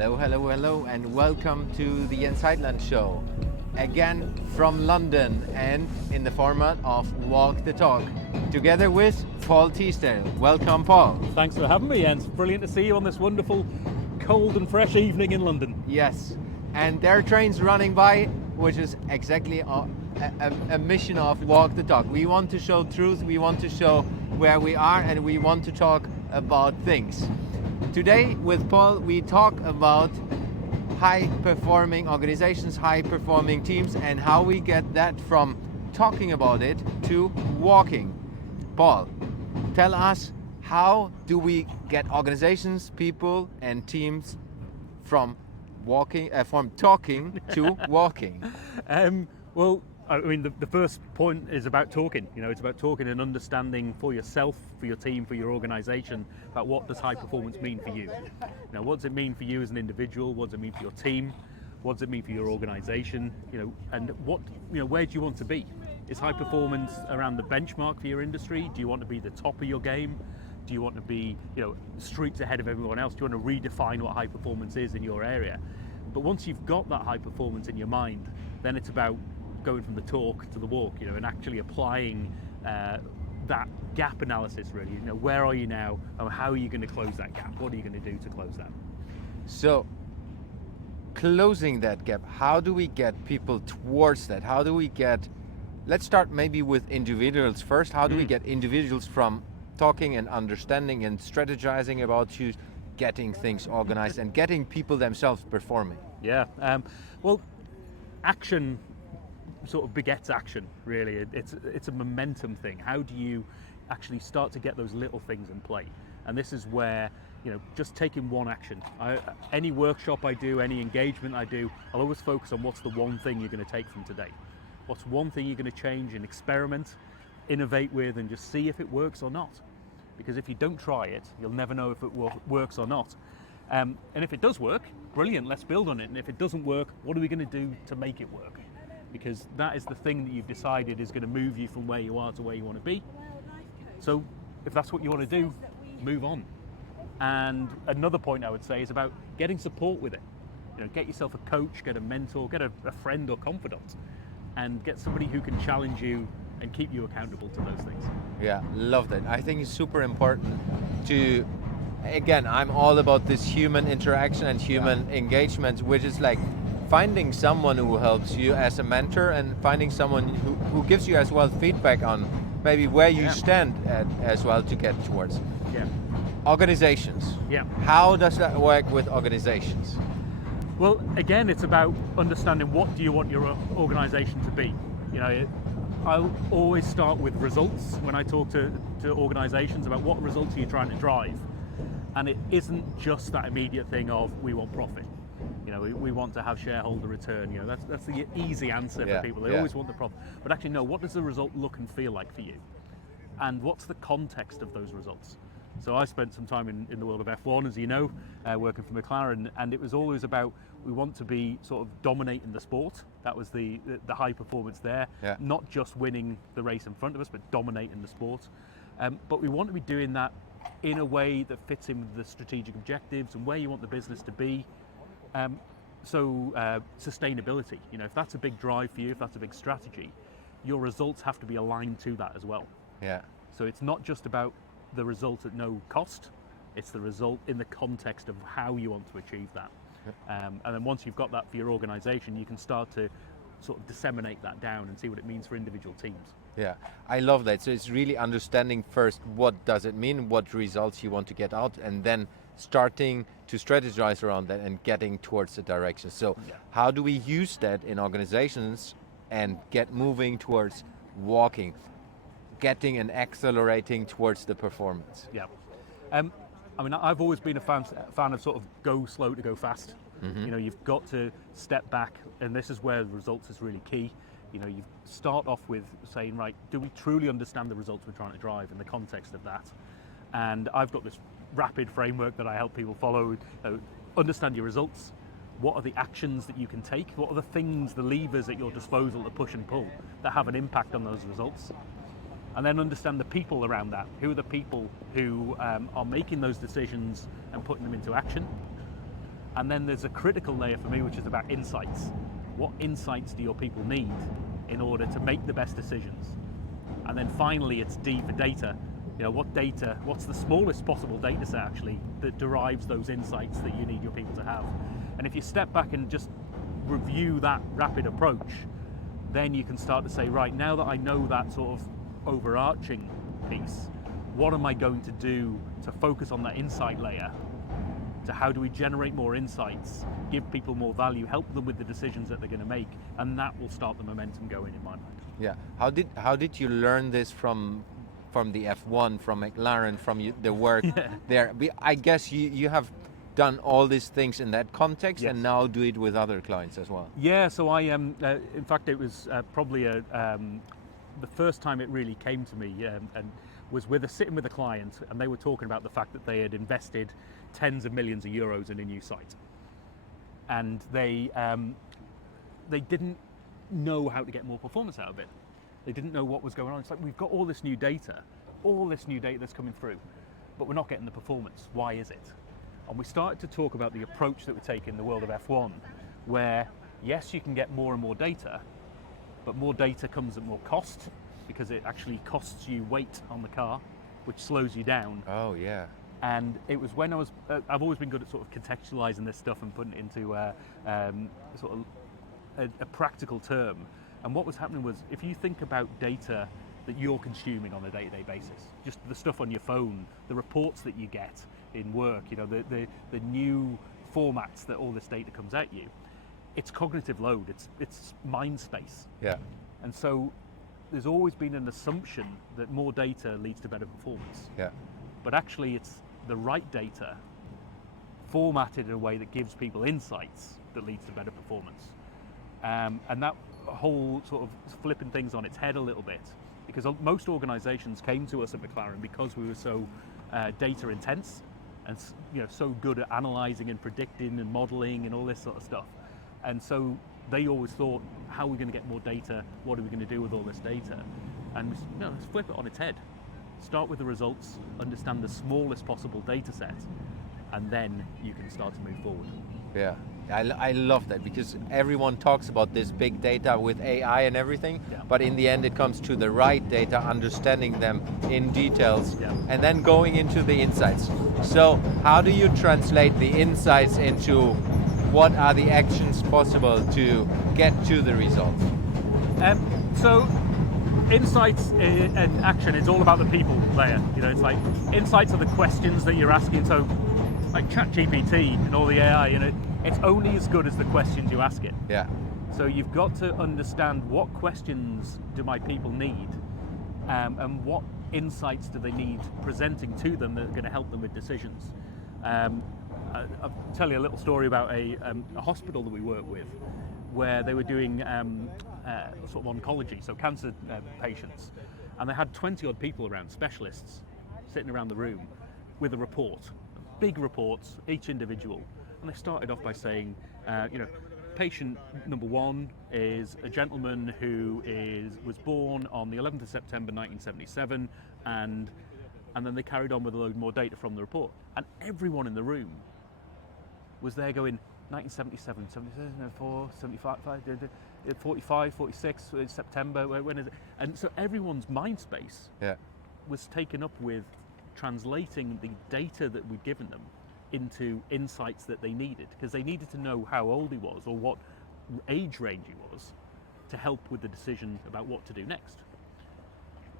Hello, hello, hello, and welcome to the Jens Heitland Show. Again from London and in the format of Walk the Talk, together with Paul Teasdale. Welcome, Paul. Thanks for having me, Jens. Brilliant to see you on this wonderful, cold and fresh evening in London. Yes, and there are trains running by, which is exactly a mission of Walk the Talk. We want to show truth, we want to show where we are, and we want to talk about things. Today with Paul, we talk about high-performing organizations, high-performing teams, and how we get that from talking about it to walking. Paul, tell us, how do we get organizations, people, and teams from talking to walking? Well, I mean, the first point is about talking. You know, it's about talking and understanding for yourself, for your team, for your organization, about what does high performance mean for you. Now, what does it mean for you as an individual? What does it mean for your team? What does it mean for your organization? You know, and where do you want to be? Is high performance around the benchmark for your industry? Do you want to be the top of your game? Do you want to be, streets ahead of everyone else? Do you want to redefine what high performance is in your area? But once you've got that high performance in your mind, then it's about going from the talk to the walk, and actually applying that gap analysis, really. Where are you now, and how are you going to close that gap? What are you going to do to close that? So, closing that gap, how do we get people towards that? How do we get, let's start maybe with individuals first. How do we get individuals from talking and understanding and strategizing about you, getting things organized and getting people themselves performing? Yeah, well, action sort of begets action, really. It's a momentum thing. How do you actually start to get those little things in play? And this is where, just taking one action. Any workshop I do, any engagement I do, I'll always focus on what's the one thing you're going to take from today. What's one thing you're going to change and experiment, innovate with, and just see if it works or not. Because if you don't try it, you'll never know if it works or not. And if it does work, brilliant, let's build on it. And if it doesn't work, what are we going to do to make it work? Because that is the thing that you've decided is going to move you from where you are to where you want to be. So if that's what you want to do, move on. And another point I would say is about getting support with it. Get yourself a coach, get a mentor, get a friend or confidant, and get somebody who can challenge you and keep you accountable to those things. Yeah, love that. I think it's super important to, again, I'm all about this human interaction and human engagement, which is like finding someone who helps you as a mentor and finding someone who gives you as well feedback on maybe where you stand at as well to get towards. Yeah. Organizations. Yeah. How does that work with organizations? Well, again, it's about understanding what do you want your organization to be. I'll always start with results when I talk to organizations about what results are you trying to drive. And it isn't just that immediate thing of we want profit. We want to have shareholder return. That's the easy answer for people. They always want the profit. But actually, no, what does the result look and feel like for you? And what's the context of those results? So I spent some time in the world of F1, as you know, working for McLaren, and it was always about we want to be sort of dominating the sport. That was the high performance there. Yeah. Not just winning the race in front of us, but dominating the sport. But we want to be doing that in a way that fits in with the strategic objectives and where you want the business to be. Sustainability, if that's a big drive for you, if that's a big strategy, your results have to be aligned to that as well. Yeah. So it's not just about the result at no cost, it's the result in the context of how you want to achieve that. And then once you've got that for your organization, you can start to sort of disseminate that down and see what it means for individual teams. Yeah, I love that. So it's really understanding first what does it mean, what results you want to get out, and then starting to strategize around that and getting towards the direction. So how do we use that in organizations and get moving towards walking, getting and accelerating towards the performance? Yeah. I've always been a fan of sort of go slow to go fast. Mm-hmm. You've got to step back, and this is where the results is really key. You start off with saying, right, do we truly understand the results we're trying to drive in the context of that? And I've got this rapid framework that I help people follow. Understand your results. What are the actions that you can take? What are the things, the levers at your disposal to push and pull that have an impact on those results? And then understand the people around that. Who are the people who are making those decisions and putting them into action? And then there's a critical layer for me, which is about insights. What insights do your people need in order to make the best decisions? And then finally, it's D for data. What's the smallest possible data set actually that derives those insights that you need your people to have? And if you step back and just review that rapid approach, then you can start to say, right, now that I know that sort of overarching piece, what am I going to do to focus on that insight layer? To how do we generate more insights, give people more value, help them with the decisions that they're going to make, and that will start the momentum going in my mind. Yeah. How did you learn this from the F1, from McLaren, from the work there? I guess you have done all these things in that context, Yes. and now do it with other clients as well. Yeah. So I in fact, it was probably the first time it really came to me, and was sitting with a client, and they were talking about the fact that they had invested tens of millions of euros in a new site, and they didn't know how to get more performance out of it. They didn't know what was going on. It's like, we've got all this new data that's coming through, but we're not getting the performance. Why is it? And we started to talk about the approach that we take in the world of F1, where yes, you can get more and more data, but more data comes at more cost, because it actually costs you weight on the car, which slows you down. Oh yeah. And it was when I've always been good at sort of contextualizing this stuff and putting it into sort of a practical term. And what was happening was, if you think about data that you're consuming on a day-to-day basis, just the stuff on your phone, the reports that you get in work, the new formats that all this data comes at you, it's cognitive load, it's mind space. Yeah. And so there's always been an assumption that more data leads to better performance. Yeah. But actually it's the right data formatted in a way that gives people insights that leads to better performance. And that whole sort of flipping things on its head a little bit, because most organizations came to us at McLaren because we were so data intense and so good at analyzing and predicting and modeling and all this sort of stuff. And so they always thought, how are we going to get more data? What are we going to do with all this data? And we said, no, let's flip it on its head. Start with the results, understand the smallest possible data set, and then you can start to move forward. Yeah, I love that, because everyone talks about this big data with AI and everything, but in the end it comes to the right data, understanding them in details, and then going into the insights. So how do you translate the insights into what are the actions possible to get to the results? So insights and action is all about the people layer. It's like, insights are the questions that you're asking. So like ChatGPT and all the AI, it's only as good as the questions you ask it. Yeah. So you've got to understand, what questions do my people need, and what insights do they need presenting to them that are going to help them with decisions. I'll tell you a little story about a hospital that we work with, where they were doing sort of oncology, so cancer patients, and they had 20 odd people around, specialists, sitting around the room with a report, big reports, each individual. And they started off by saying, patient number one is a gentleman who was born on the 11th of September 1977, and then they carried on with a load more data from the report. And everyone in the room was there going, 1977, 77, 74, 75, 45, 46, September, when is it? And so everyone's mind space was taken up with translating the data that we'd given them into insights that they needed, because they needed to know how old he was or what age range he was to help with the decision about what to do next.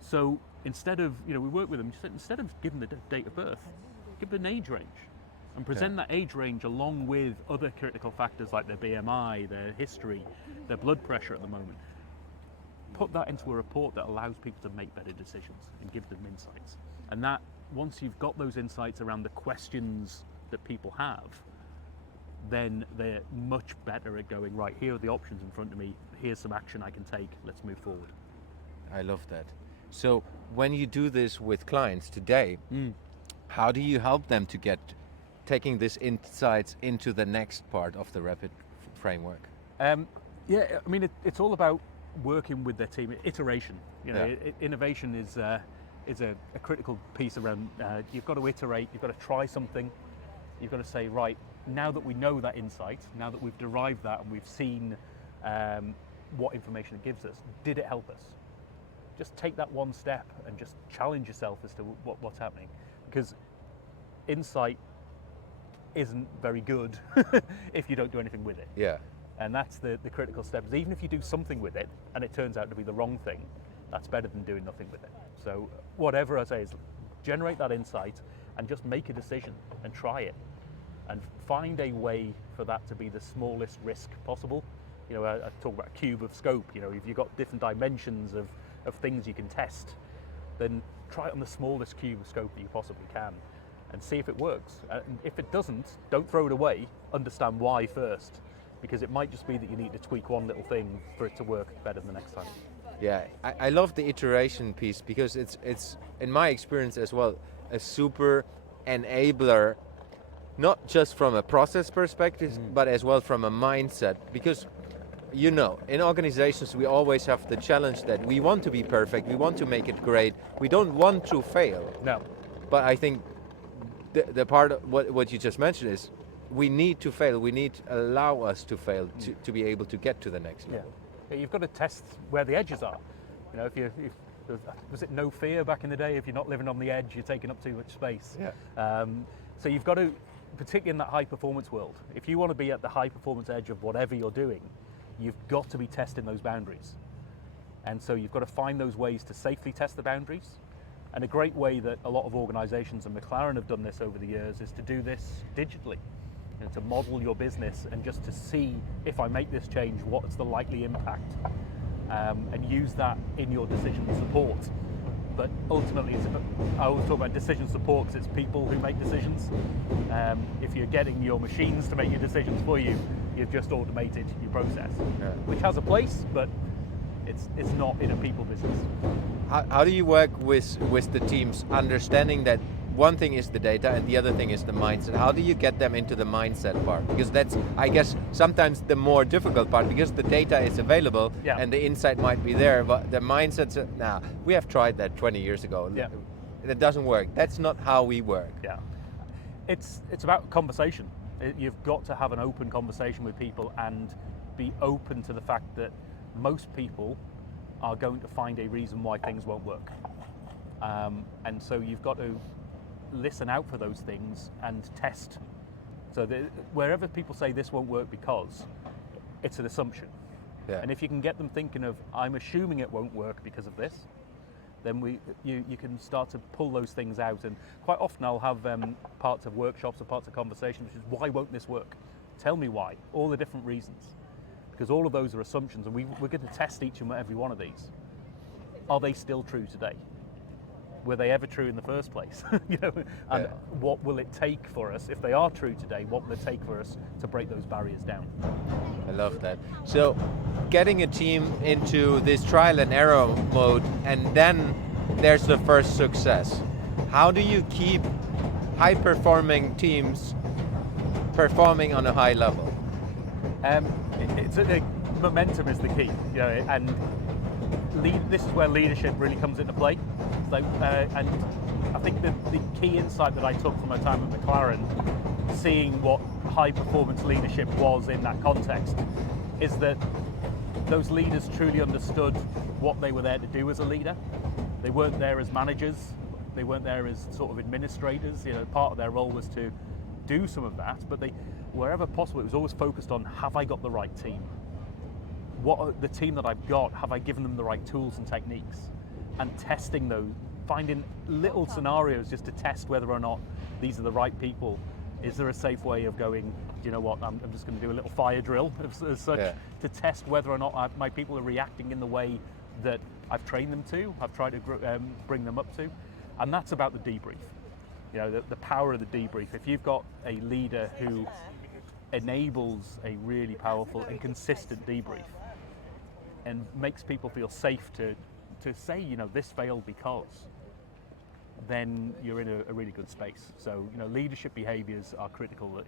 So instead of, we work with them, instead of giving the date of birth, give them an age range and present that age range along with other critical factors like their BMI, their history, their blood pressure at the moment. Put that into a report that allows people to make better decisions and give them insights. And that, once you've got those insights around the questions that people have, then they're much better at going, right, here are the options in front of me, here's some action I can take, let's move forward. I love that. So when you do this with clients today, how do you help them to get taking these insights into the next part of the Rapid framework? It's all about working with their team. Iteration. Innovation is a critical piece around. You've got to iterate. You've got to try something. you've got to say, right, now that we know that insight, now that we've derived that and we've seen what information it gives us, did it help us? Just take that one step and just challenge yourself as to what's happening. Because insight isn't very good if you don't do anything with it. Yeah. And that's the critical step. Is even if you do something with it and it turns out to be the wrong thing, that's better than doing nothing with it. So whatever I say is generate that insight and just make a decision and try it. And find a way for that to be the smallest risk possible. You know, I talk about a cube of scope. You know, if you've got different dimensions of things you can test, then try it on the smallest cube of scope that you possibly can and see if it works. And if it doesn't, don't throw it away, understand why first, because it might just be that you need to tweak one little thing for it to work better the next time. Yeah, I love the iteration piece because it's in my experience as well, a super enabler, not just from a process perspective, but as well from a mindset. Because, you know, in organizations we always have the challenge that we want to be perfect, we want to make it great, we don't want to fail. No. But I think the part of what you just mentioned is we need to fail, we need to allow us to fail to be able to get to the next level. Yeah. You've got to test where the edges are. You know, if was it no fear back in the day? If you're not living on the edge, you're taking up too much space. Yeah. So you've got to, particularly in that high performance world, if you want to be at the high performance edge of whatever you're doing, you've got to be testing those boundaries. And so you've got to find those ways to safely test the boundaries. And a great way that a lot of organizations, and McLaren have done this over the years, is to do this digitally. You know, to model your business and just to see, if I make this change, what's the likely impact, and use that in your decision support. But ultimately, I always talk about decision support because it's people who make decisions. If you're getting your machines to make your decisions for you, you've just automated your process, which has a place, but it's not in a people business. How do you work with the teams, understanding that one thing is the data and the other thing is the mindset? How do you get them into the mindset part? Because that's, I guess, sometimes the more difficult part, because the data is available and the insight might be there, but the mindset's, we have tried that 20 years ago. Yeah. It doesn't work. That's not how we work. Yeah. It's about conversation. You've got to have an open conversation with people and be open to the fact that most people are going to find a reason why things won't work. And so you've got to listen out for those things and test. So wherever people say this won't work because, it's an assumption. Yeah. And if you can get them thinking of, I'm assuming it won't work because of this, then you can start to pull those things out. And quite often I'll have parts of workshops or parts of conversations, which is, why won't this work? Tell me why, all the different reasons. Because all of those are assumptions, and we're going to test each and every one of these. Are they still true today? Were they ever true in the first place? You know, and what will it take for us, if they are true today, what will it take for us to break those barriers down? I love that. So getting a team into this trial and error mode, and then there's the first success. How do you keep high performing teams performing on a high level? Momentum is the key, you know, and this is where leadership really comes into play. So, and I think the key insight that I took from my time at McLaren, seeing what high performance leadership was in that context, is that those leaders truly understood what they were there to do as a leader. They weren't there as managers, they weren't there as sort of administrators. You know, part of their role was to do some of that, but wherever possible, it was always focused on, have I got the right team? The team that I've got, have I given them the right tools and techniques? And testing those, finding little scenarios just to test whether or not these are the right people. Is there a safe way of going, do you know what, I'm just going to do a little fire drill as such, to test whether or not my people are reacting in the way that I've trained them to, I've tried to bring them up to. And that's about the debrief. You know, the power of the debrief. If you've got a leader who enables a really powerful and consistent debrief and makes people feel safe to say, you know, this failed because, then you're in a really good space. So, you know, leadership behaviors are critical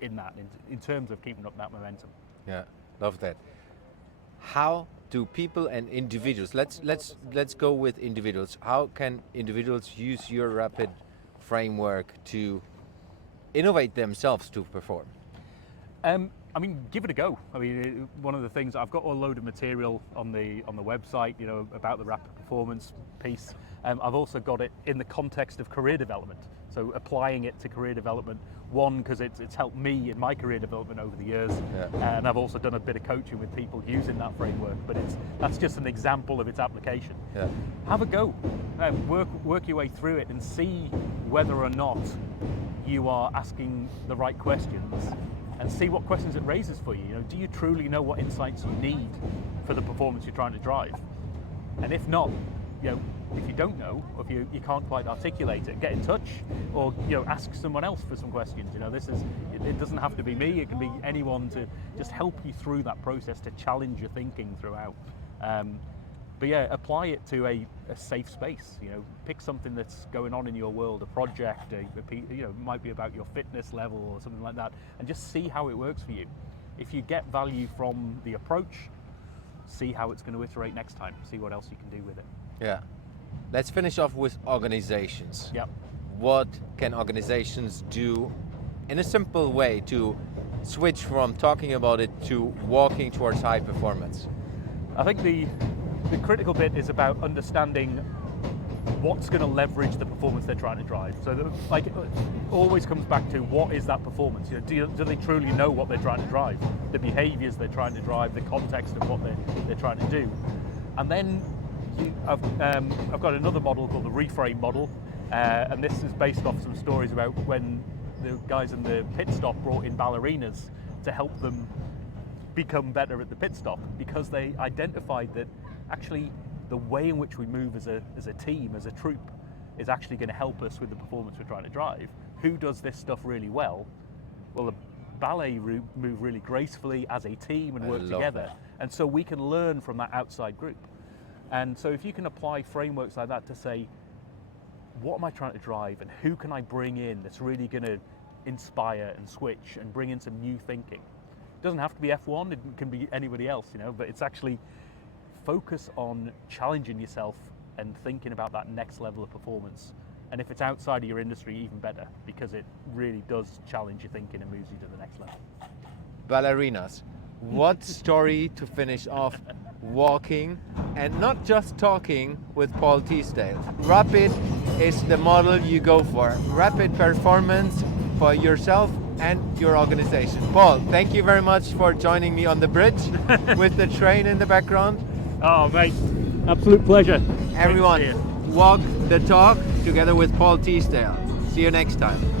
in that, in terms of keeping up that momentum. Yeah, love that. How do people and individuals, let's go with individuals. How can individuals use your rapid framework to innovate themselves to perform? I mean, give it a go. I mean, one of the things, I've got a load of material on the website, you know, about the rapid performance piece. I've also got it in the context of career development. So applying it to career development, one, because it's helped me in my career development over the years, and I've also done a bit of coaching with people using that framework, but that's just an example of its application. Have a go, work your way through it and see whether or not you are asking the right questions, and see what questions it raises for you. You know, do you truly know what insights you need for the performance you're trying to drive? And if not, you know, if you don't know, or if you can't quite articulate it, get in touch, or, you know, ask someone else for some questions. You know, it doesn't have to be me, it can be anyone, to just help you through that process, to challenge your thinking throughout. But yeah, apply it to a safe space. You know, pick something that's going on in your world, a project, you know, it might be about your fitness level or something like that, and just see how it works for you. If you get value from the approach, see how it's going to iterate next time, see what else you can do with it. Yeah. Let's finish off with organizations. Yep. What can organizations do in a simple way to switch from talking about it to walking towards high performance? I think the critical bit is about understanding what's going to leverage the performance they're trying to drive. So it always comes back to, what is that performance? You know, do they truly know what they're trying to drive? The behaviors they're trying to drive, the context of what they're trying to do. And then I've got another model called the reframe model, and this is based off some stories about when the guys in the pit stop brought in ballerinas to help them become better at the pit stop, because they identified that actually the way in which we move as a team, as a troop, is actually going to help us with the performance we're trying to drive. Who does this stuff really well? Well, the ballet move really gracefully as a team and work together. That. And so we can learn from that outside group. And so if you can apply frameworks like that to say, what am I trying to drive, and who can I bring in that's really going to inspire and switch and bring in some new thinking? It doesn't have to be F1, it can be anybody else, you know, but it's actually focus on challenging yourself and thinking about that next level of performance. And if it's outside of your industry, even better, because it really does challenge your thinking and moves you to the next level. Ballerinas. What story to finish off walking and not just talking with Paul Teasdale. Rapid is the model you go for. Rapid performance for yourself and your organization. Paul, thank you very much for joining me on the bridge with the train in the background. Oh, mate, absolute pleasure. Everyone, walk the talk together with Paul Teasdale. See you next time.